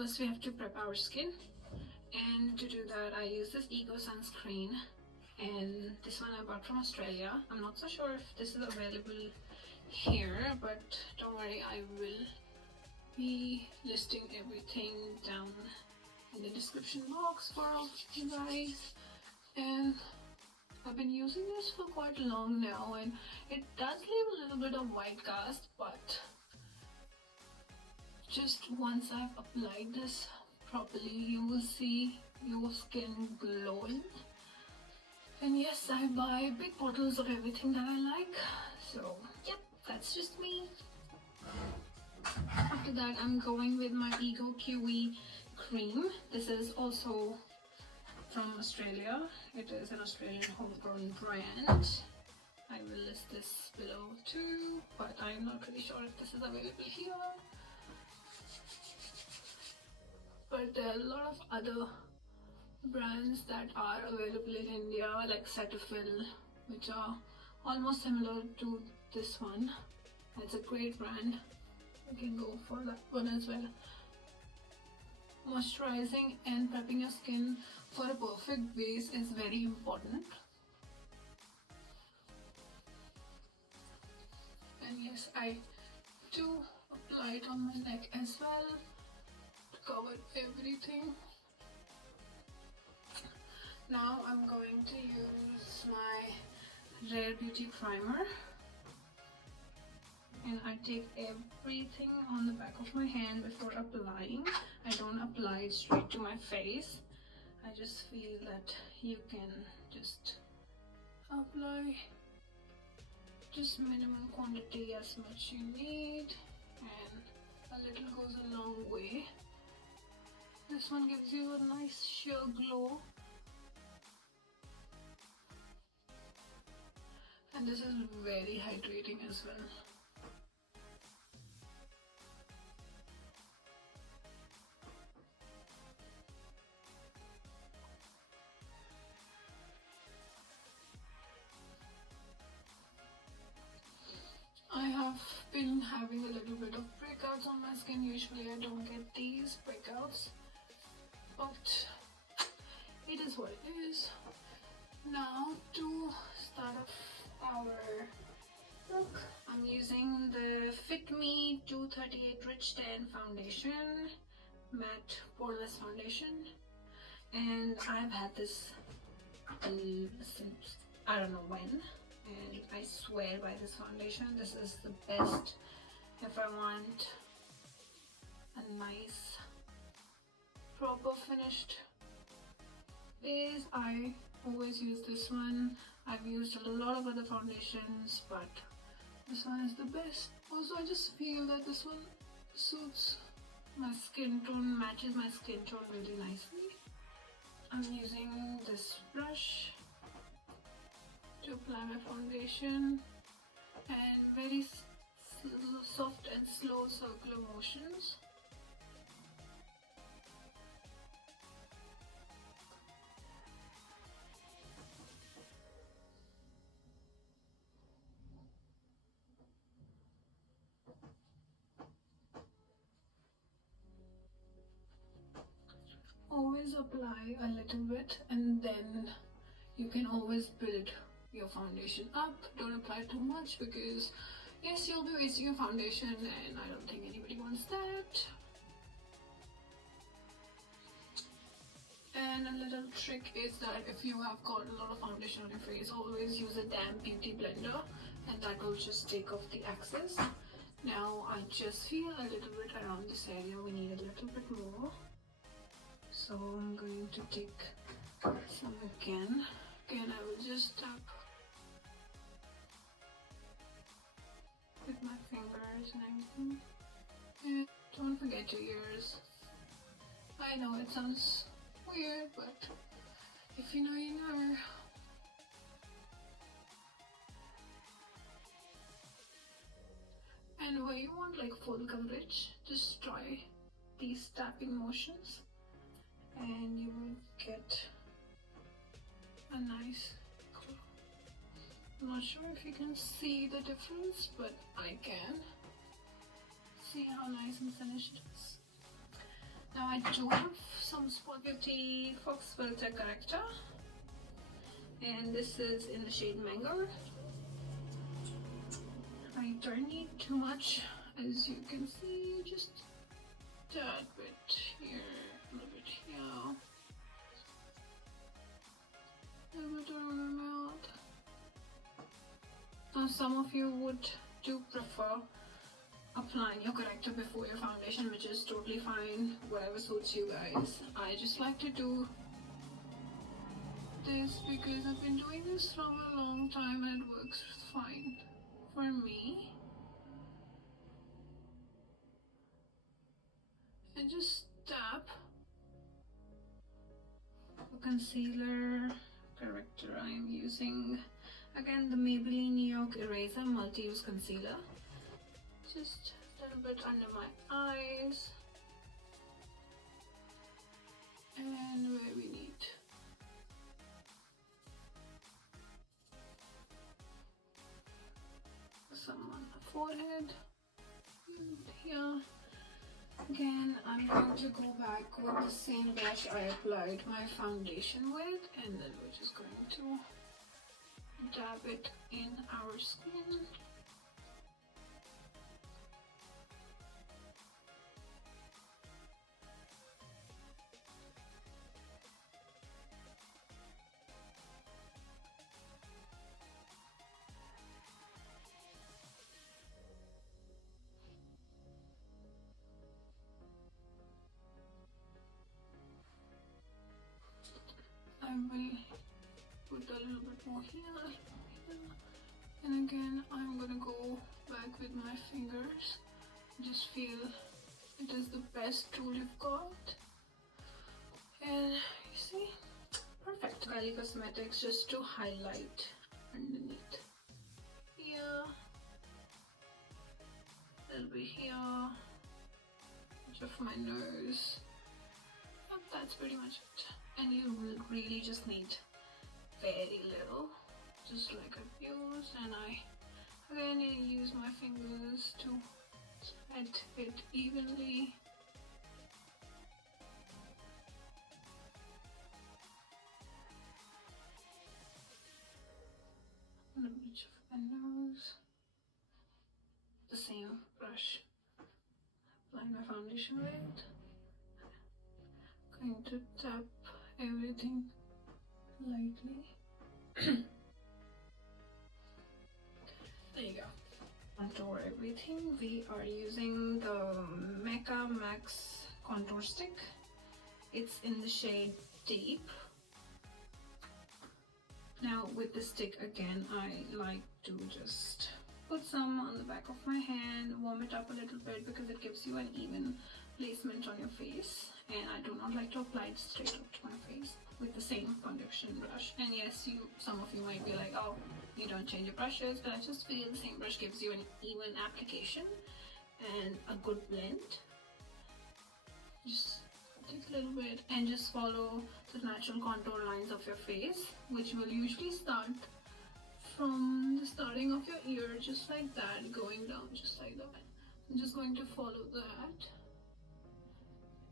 first we have to prep our skin, and to do that I use this Ego sunscreen, and this one I bought from Australia. I'm not so sure if this is available here, but don't worry, I will be listing everything down in the description box for you guys. And I've been using this for quite long now, and it does leave a little bit of white cast, but just once I've applied this properly, you will see your skin glowing. And yes, I buy big bottles of everything that I like, so yep, that's just me. After that, I'm going with my Ego Kiwi cream. This is also from Australia. It is an Australian homegrown brand. I will list this below too, but I'm not really sure if this is available here. But there are a lot of other brands that are available in India, like Cetaphil, which are almost similar to this one. It's a great brand. You can go for that one as well. Moisturizing and prepping your skin for a perfect base is very important. And yes, I do apply it on my neck as well to cover everything. Now I'm going to use my Rare Beauty primer, and I take everything on the back of my hand before applying. I don't apply it straight to my face. I just feel that you can just apply just minimum quantity, as much you need, and a little goes a long way. This one gives you a nice sheer glow, and this is very hydrating as well. I have been having a little bit of breakouts on my skin. Usually I don't get these breakouts, but it is what it is. Now to start off our look, I'm using the Fit Me 238 Rich Tan Foundation, matte poreless foundation, and I've had this since I don't know when. And I swear by this foundation, this is the best if I want a nice proper finished base. I always use this one. I've used a lot of other foundations, but this one is the best. Also, I just feel that this one suits my skin tone, matches my skin tone really nicely. I'm using this brush to apply my foundation, and very soft and slow circular motions. Always apply a little bit, and then you can always build your foundation up. Don't apply too much, because yes, you'll be wasting your foundation, and I don't think anybody wants that. And a little trick is that if you have got a lot of foundation on your face, always use a damp beauty blender, and that will just take off the excess. Now I just feel a little bit around this area we need a little bit more, so I'm going to take some again. Again, I will just tap with my fingers and everything. And don't forget your ears. I know it sounds weird, but if you know, you know. And where you want like full coverage, just try these tapping motions and you will get a nice color. I'm not sure if you can see the difference, but I can. See how nice and finished it is. Now I do have some spaghetti fox filter corrector, and this is in the shade Mango. I don't need too much, as you can see, just that bit here, a little bit here, a little bit around my mouth. Now some of you do prefer applying your corrector before your foundation, which is totally fine, whatever suits you guys. I just like to do this because I've been doing this for a long time and it works fine for me. And just tap the concealer corrector. I am using again the Maybelline New York Eraser Multi-Use Concealer. Just a little bit under my eyes and where we need. Some on the forehead and here. Again, I'm going to go back with the same brush I applied my foundation with, and then we're just going to dab it in our skin. I will put a little bit more here, and again I'm gonna go back with my fingers. Just feel it is the best tool you've got, and you see, perfect. Kylie Cosmetics, just to highlight underneath here, a little bit here, edge of my nose. Yep, that's pretty much it. And you really just need very little, just like I've used, and I again use my fingers to spread it evenly. On the bridge of my nose, the same brush applying my foundation with. Going to tap everything lightly. There you go. Contour everything. We are using the Mecca Max contour stick. It's in the shade Deep. Now with the stick again, I like to just put some on the back of my hand, warm it up a little bit because it gives you an even placement on your face, and I do not like to apply it straight up to my face with the same foundation brush. And yes, some of you might be like, oh, you don't change your brushes, but I just feel the same brush gives you an even application and a good blend. Just take a little bit and just follow the natural contour lines of your face, which will usually start from the starting of your ear, just like that, going down just like that. I'm just going to follow that,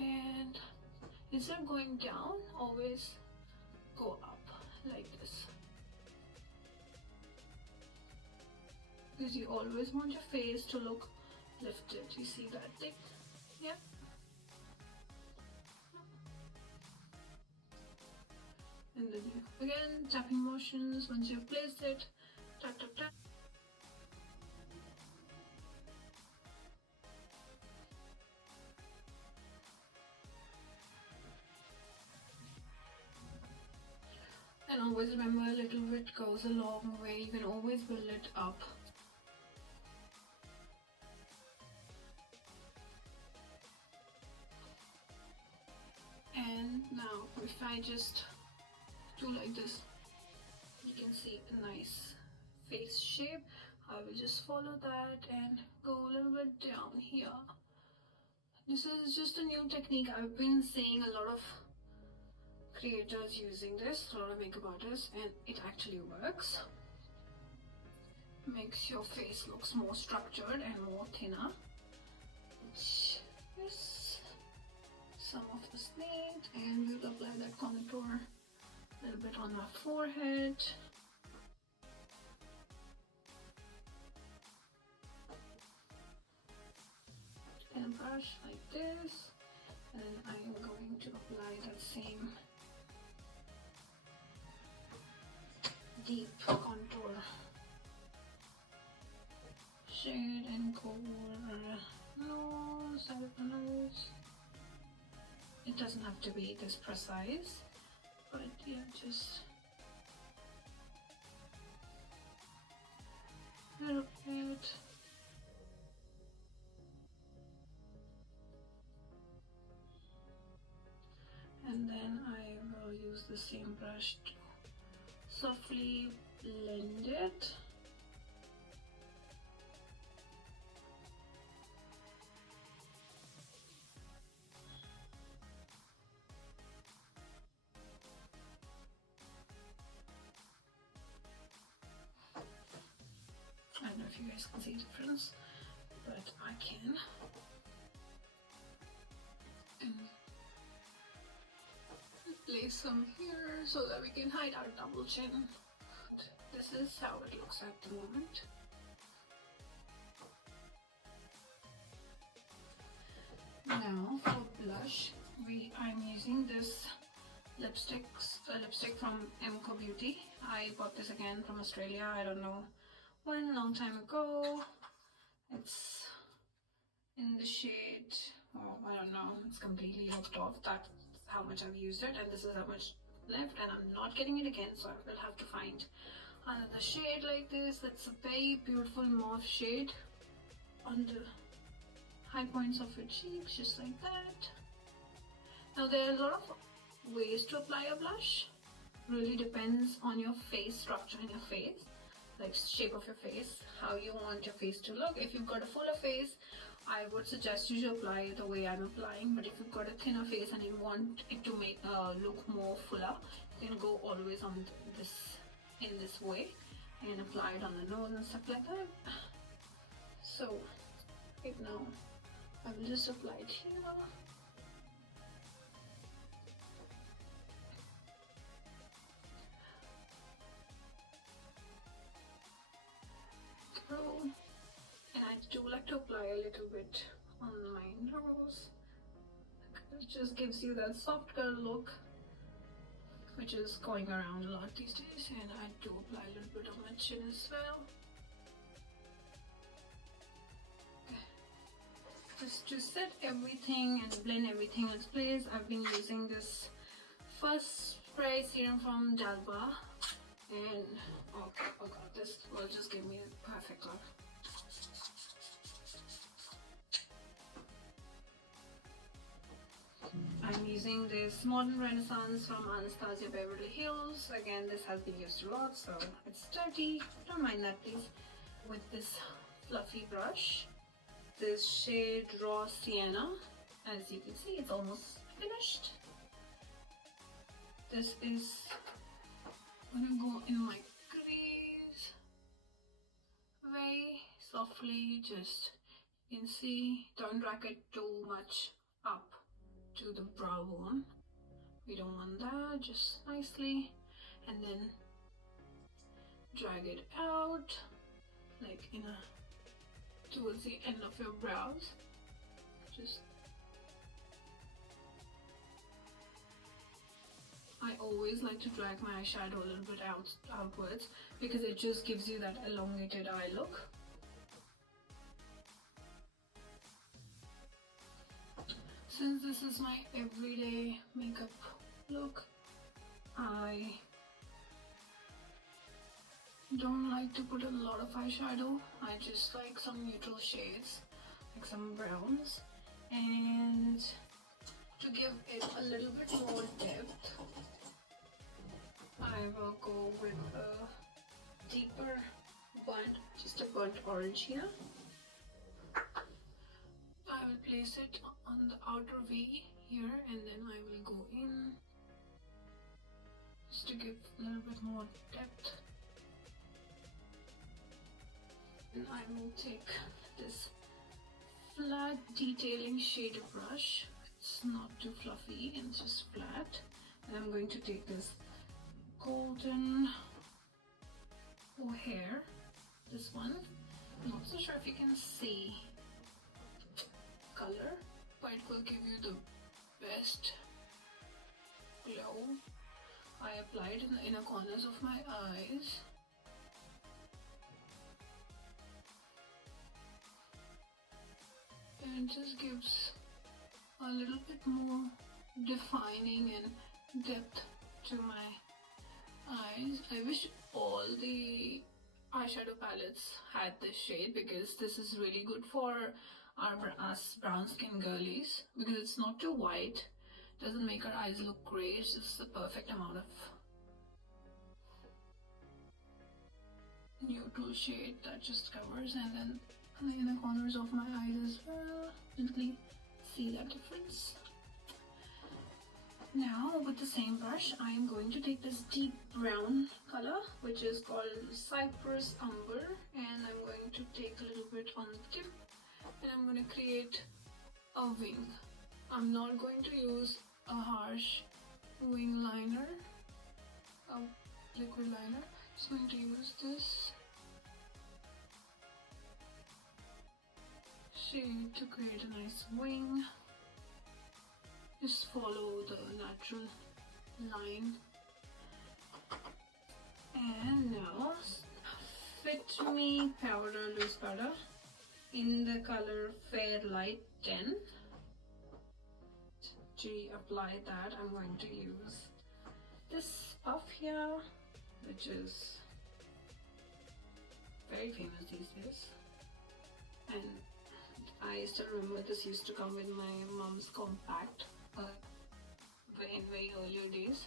and instead of going down, always go up like this, because you always want your face to look lifted. You see that thing? Yep. And then again, tapping motions once you've placed it. Tap, tap, tap. And always remember, a little bit goes a long way. You can always build it up. And now if I just do like this, you can see a nice face shape. I will just follow that and go a little bit down here. This is just a new technique. I've been seeing a lot of creators using this, a lot of makeup artists, and it actually works. Makes your face looks more structured and more thinner, which is some complete, and we'll apply that contour a little bit on my forehead. And a brush like this, and then I am going to apply that same deep contour shade and go over nose, side of the nose. It doesn't have to be this precise, but yeah, just a little bit. And then I will use the same brush to softly blend it. I don't know if you guys can see the difference, but I can. And place some here so that we can hide our double chin. This is how it looks at the moment. Now for blush, I'm using this lipstick from Emco Beauty. I bought this again from Australia. I don't know when, long time ago. It's in the shade, oh, I don't know, it's completely rubbed off. That's how much I've used it, and this is how much left, and I'm not getting it again, so I will have to find another shade like this. That's a very beautiful mauve shade on the high points of your cheeks, just like that. Now there are a lot of ways to apply a blush. Really depends on your face structure in your face, like shape of your face, how you want your face to look. If you've got a fuller face, I would suggest you to apply it the way I'm applying, but if you've got a thinner face and you want it to make look more fuller, you can go always on this in this way and apply it on the nose and stuff like that. So right now I will just apply it here. And I do like to apply a little bit on my nose. It just gives you that soft girl look, which is going around a lot these days. And I do apply a little bit on my chin as well. Just to set everything and blend everything in place, I've been using this first spray serum from Dalba, and oh god, this will just give me a perfect look. I'm using this Modern Renaissance from Anastasia Beverly Hills. Again, this has been used a lot, so it's dirty. Don't mind that, please. With this fluffy brush, this shade Raw Sienna. As you can see, it's almost finished. This is gonna go in my crease very softly. Just, you can see, don't drag it too much up to the brow bone. We don't want that. Just nicely, and then drag it out like in a towards the end of your brows. Just, I always like to drag my eyeshadow a little bit outwards because it just gives you that elongated eye look. Since this is my everyday makeup look, I don't like to put a lot of eyeshadow. I just like some neutral shades, like some browns, and to give it a little bit more depth, I will go with a deeper burnt, just a burnt orange here. I will place it on the outer V here, and then I will go in just to give a little bit more depth. And I will take this flat detailing shader brush. it's not too fluffy and it's just flat. And I'm going to take this golden hair, this one. I'm not so sure if you can see color, but it will give you the best glow. I applied in the inner corners of my eyes. And it just gives a little bit more defining and depth to my eyes. I wish all the eyeshadow palettes had this shade, because this is really good for us brown skin girlies, because it's not too white, doesn't make our eyes look gray, it's just the perfect amount of neutral shade that just covers. And then on the inner corners of my eyes as well, gently see that difference. Now with the same brush, I am going to take this deep brown color, which is called Cypress Umber, and I'm going to take a little bit on the tip, and I'm going to create a wing. I'm not going to use a harsh wing liner, a liquid liner. I'm just going to use this shade to create a nice wing. Just follow the natural line. And now Fit Me powder, loose powder in the color Fair Light 10. To apply that, I'm going to use this puff here, which is very famous these days, and I still remember this used to come with my mom's compact in very earlier days,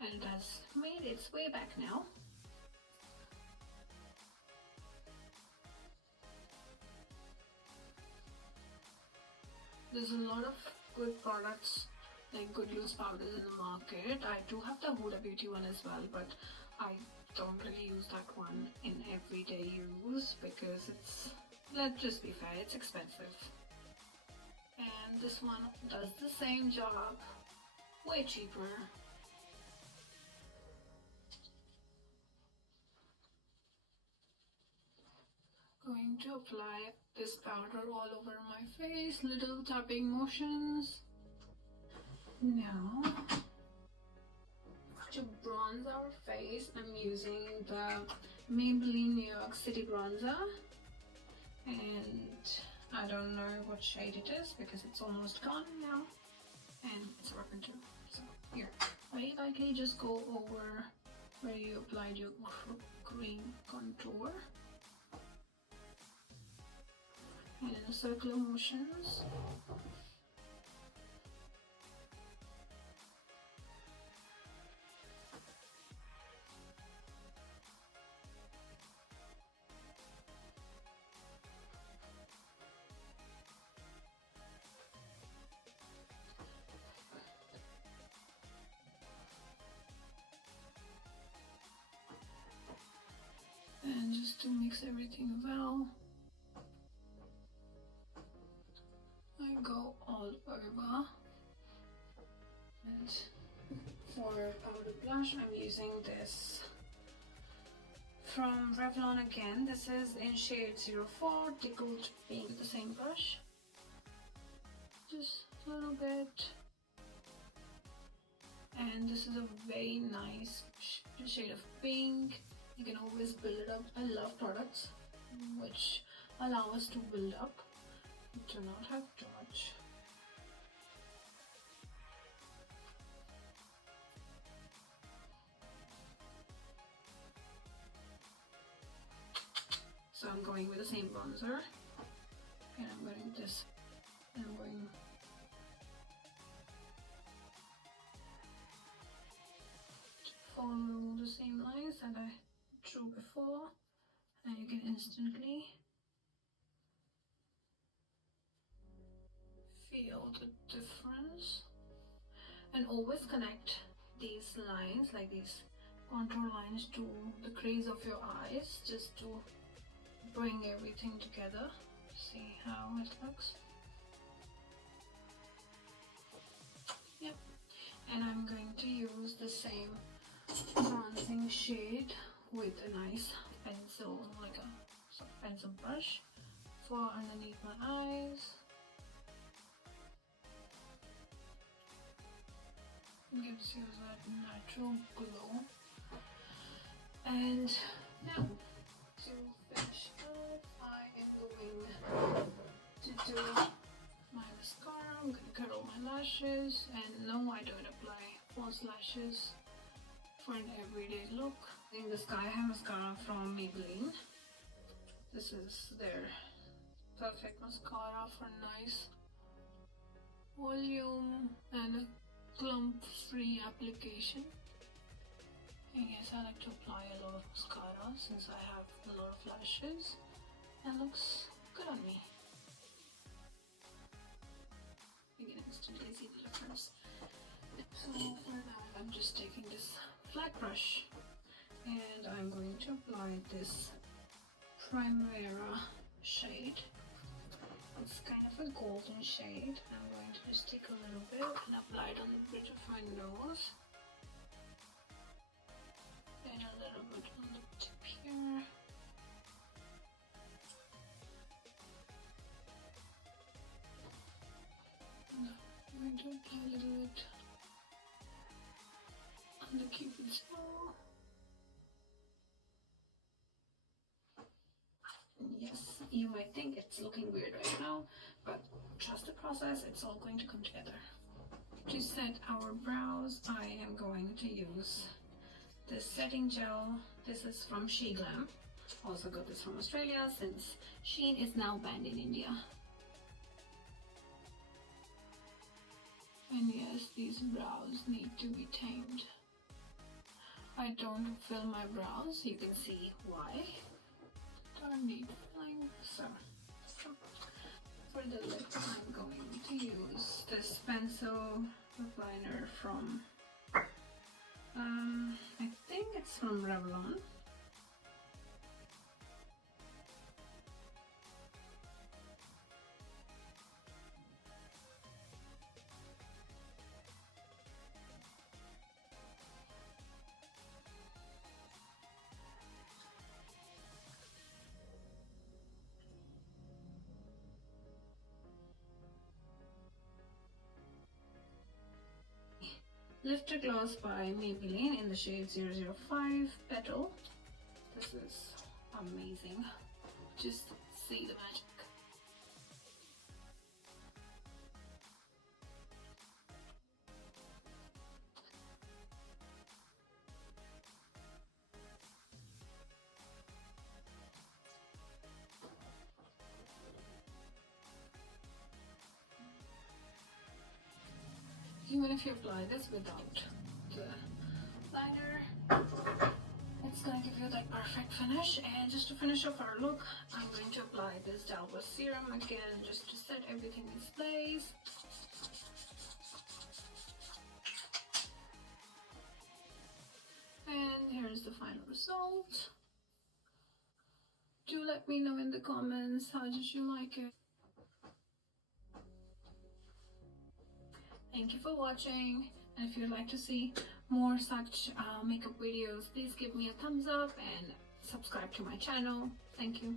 and it has made its way back now. There's a lot of good products, like good loose powders in the market. I do have the Huda Beauty one as well, but I don't really use that one in everyday use because it's, let's just be fair, it's expensive. And this one does the same job, way cheaper. Going to apply this powder all over my face, little tapping motions. Now, to bronze our face, I'm using the Maybelline New York City bronzer, and I don't know what shade it is because it's almost gone now, and it's working too. So here, very lightly just go over where you applied your green contour, and in circular motions. And just to mix everything well, I go all over. And for powder blush, I'm using this from Revlon again. This is in shade 04, Tickled Pink, with the same brush. Just a little bit. And this is a very nice shade of pink. You can always build it up. I love products which allow us to build up. Do not have too much. So I'm going with the same bronzer, and I'm going this, and I'm going to follow the same lines that I drew before, and you can instantly feel the difference. And always connect these lines, like these contour lines, to the crease of your eyes, just to bring everything together. see how it looks. Yep. And I'm going to use the same bronzing shade with a nice pencil, like a pencil brush for underneath my eyes. It gives you that natural glow. And now, to finish off, I am going to do my mascara. I'm going to curl my lashes, and no, I don't apply false lashes for an everyday look. In the Sky High mascara from Maybelline. This is their perfect mascara for nice volume and a clump-free application. And yes, I like to apply a lot of mascara since I have a lot of lashes, and looks good on me. You can instantly see the difference. So for now, I'm just taking this flat brush and I'm going to apply this Primavera shade. It's kind of a golden shade. I'm going to just take a little bit and apply it on the bridge of my nose. And a little bit on the tip here. And I'm going to apply a little bit on the Cupid's bow. Yes, you might think it's looking weird right now, but trust the process, it's all going to come together. To set our brows, I am going to use this setting gel. This is from She Glam. Also got this from Australia since Shein is now banned in India. And yes, these brows need to be tamed. I don't fill my brows, you can see why. Don't need filling, so for the lip I'm going to use this pencil liner from I think it's from Revlon. Lifter Gloss by Maybelline in the shade 005 Petal. This is amazing. Just see the magic. Even if you apply this without the liner, it's gonna give you that perfect finish. And just to finish off our look, I'm going to apply this Dalbus serum again just to set everything in place. And here's the final result. Do let me know in the comments how did you like it. Thank you for watching, and if you'd like to see more such makeup videos, please give me a thumbs up and subscribe to my channel. Thank you.